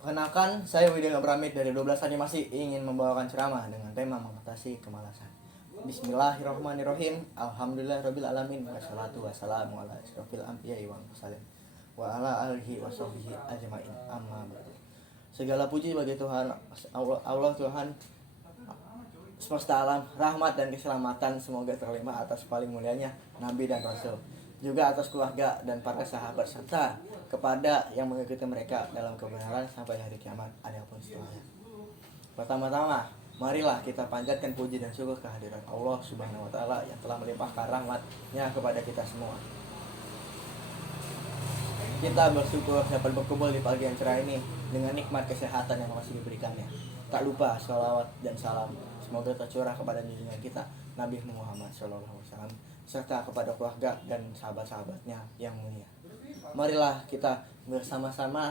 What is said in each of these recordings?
Perkenalkan, saya Widya Abramid dari 12 Animasi ingin membawakan ceramah dengan tema mengatasi kemalasan. Bismillahirrahmanirrahim. Alhamdulillahirabbil alamin wassalatu wassalamu ala asyrofil anbiya'i wal mursalin wa ala alihi washabbihi ajmain. Amma ba'du. Segala puji bagi Tuhan Allah Tuhan semesta alam, rahmat dan keselamatan semoga terlimpah atas paling mulianya Nabi dan Rasul, juga atas keluarga dan para sahabat serta kepada yang mengikuti mereka dalam kebenaran sampai hari kiamat adapun setelahnya. Pertama-tama, marilah kita panjatkan puji dan syukur kehadiran Allah Subhanahu wa taala yang telah melimpahkan rahmat-Nya kepada kita semua. Kita bersyukur dapat berkumpul di pagi yang cerah ini dengan nikmat kesehatan yang masih diberikannya. Tak lupa sholawat dan salam semoga tercurah kepada junjungan kita Nabi Muhammad SAW serta kepada keluarga dan sahabat-sahabatnya yang mulia. Marilah kita bersama-sama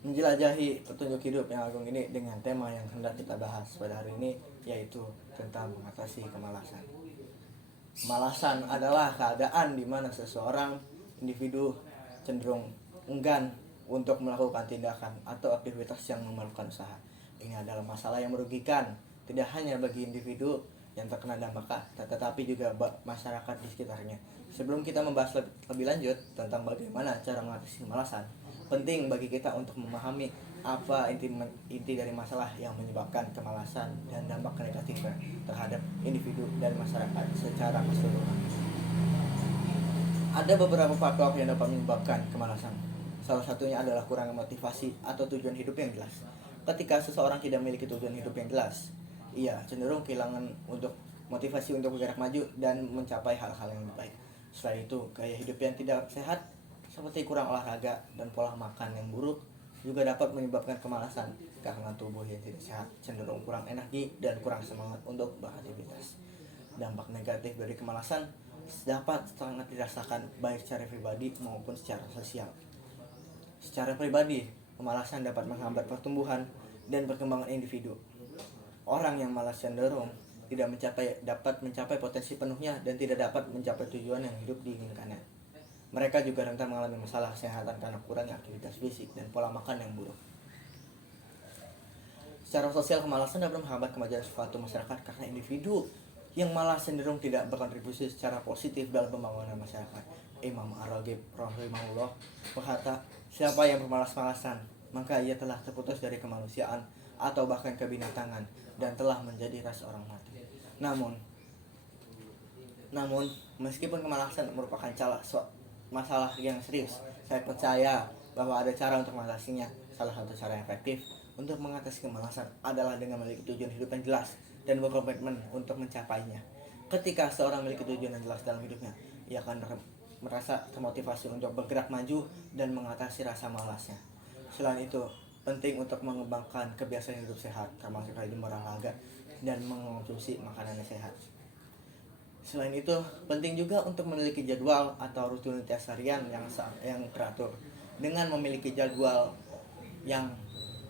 menjelajahi petunjuk hidup yang agung ini dengan tema yang hendak kita bahas pada hari ini, yaitu tentang mengatasi kemalasan. Kemalasan adalah keadaan di mana seseorang individu cenderung enggan untuk melakukan tindakan atau aktivitas yang memerlukan usaha. Ini adalah masalah yang merugikan tidak hanya bagi individu yang terkena dampaknya, tetapi juga masyarakat di sekitarnya. Sebelum kita membahas lebih lanjut tentang bagaimana cara mengatasi kemalasan, penting bagi kita untuk memahami apa inti dari masalah yang menyebabkan kemalasan dan dampak negatifnya terhadap individu dan masyarakat secara keseluruhan. Ada beberapa faktor yang dapat menyebabkan kemalasan. Salah satunya adalah kurang motivasi atau tujuan hidup yang jelas. Ketika seseorang tidak memiliki tujuan hidup yang jelas, ia cenderung kehilangan untuk motivasi untuk bergerak maju dan mencapai hal-hal yang lebih baik. Selain itu, gaya hidup yang tidak sehat seperti kurang olahraga dan pola makan yang buruk juga dapat menyebabkan kemalasan karena tubuh yang tidak sehat cenderung kurang energi dan kurang semangat untuk beraktivitas. Dampak negatif dari kemalasan dapat sangat dirasakan baik secara pribadi maupun secara sosial. Secara pribadi, kemalasan dapat menghambat pertumbuhan dan perkembangan individu. Orang yang malas cenderung tidak dapat mencapai potensi penuhnya dan tidak dapat mencapai tujuan yang hidup diinginkannya. Mereka juga rentan mengalami masalah kesehatan karena kurangnya aktivitas fisik dan pola makan yang buruk. Secara sosial, kemalasan dapat menghambat kemajuan suatu masyarakat karena individu yang malas cenderung tidak berkontribusi secara positif dalam pembangunan masyarakat. Imam Ar-Raghib rahimahullah berkata, siapa yang bermalas-malasan, maka ia telah terputus dari kemanusiaan atau bahkan kebinatangan dan telah menjadi ras orang mati. Namun, meskipun kemalasan merupakan masalah yang serius, saya percaya bahwa ada cara untuk mengatasinya. Salah satu cara yang efektif untuk mengatasi kemalasan adalah dengan memiliki tujuan hidup yang jelas dan berkomitmen untuk mencapainya. Ketika seorang memiliki tujuan yang jelas dalam hidupnya, ia akan merasa termotivasi untuk bergerak maju dan mengatasi rasa malasnya. Selain itu, penting untuk mengembangkan kebiasaan hidup sehat, termasuk rajin berolahraga dan mengonsumsi makanan yang sehat. Selain itu, penting juga untuk memiliki jadwal atau rutinitas harian yang teratur. Dengan memiliki jadwal yang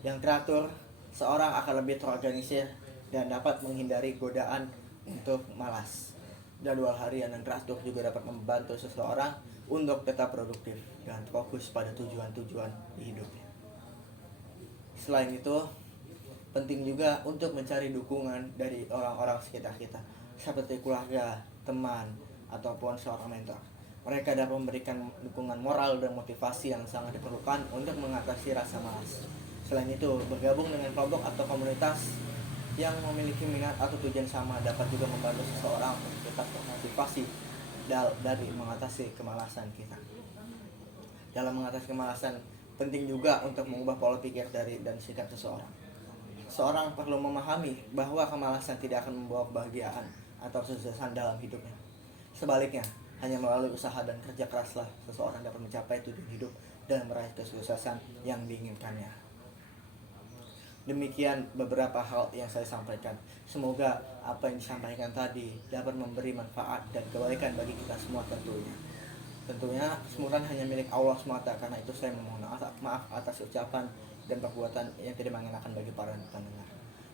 teratur, seorang akan lebih terorganisir dan dapat menghindari godaan untuk malas. Jadwal harian yang teratur juga dapat membantu seseorang untuk tetap produktif dan fokus pada tujuan-tujuan di hidupnya. Selain itu, penting juga untuk mencari dukungan dari orang-orang sekitar kita, seperti keluarga, teman, ataupun seorang mentor. Mereka dapat memberikan dukungan moral dan motivasi yang sangat diperlukan untuk mengatasi rasa malas. Selain itu, bergabung dengan kelompok atau komunitas yang memiliki minat atau tujuan sama dapat juga membantu seseorang untuk tetap termotivasi dari mengatasi kemalasan kita. Dalam mengatasi kemalasan, penting juga untuk mengubah pola pikir dan sikap seseorang. Seorang perlu memahami bahwa kemalasan tidak akan membawa kebahagiaan atau kesuksesan dalam hidupnya. Sebaliknya, hanya melalui usaha dan kerja keraslah seseorang dapat mencapai tujuan hidup dan meraih kesuksesan yang diinginkannya. Demikian beberapa hal yang saya sampaikan. Semoga apa yang disampaikan tadi dapat memberi manfaat dan kebaikan bagi kita semua tentunya. Tentunya semua hanya milik Allah semata, karena itu saya memohon maaf atas ucapan dan perbuatan yang tidak mengenakan bagi para pendengar.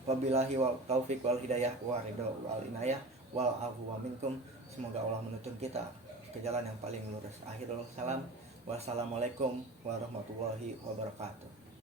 Wabillahi wal taufiq wal hidayah wa ridho wal inayah wal afu wa minkum. Semoga Allah menuntun kita ke jalan yang paling lurus. Akhirul salam. Wassalamualaikum warahmatullahi wabarakatuh.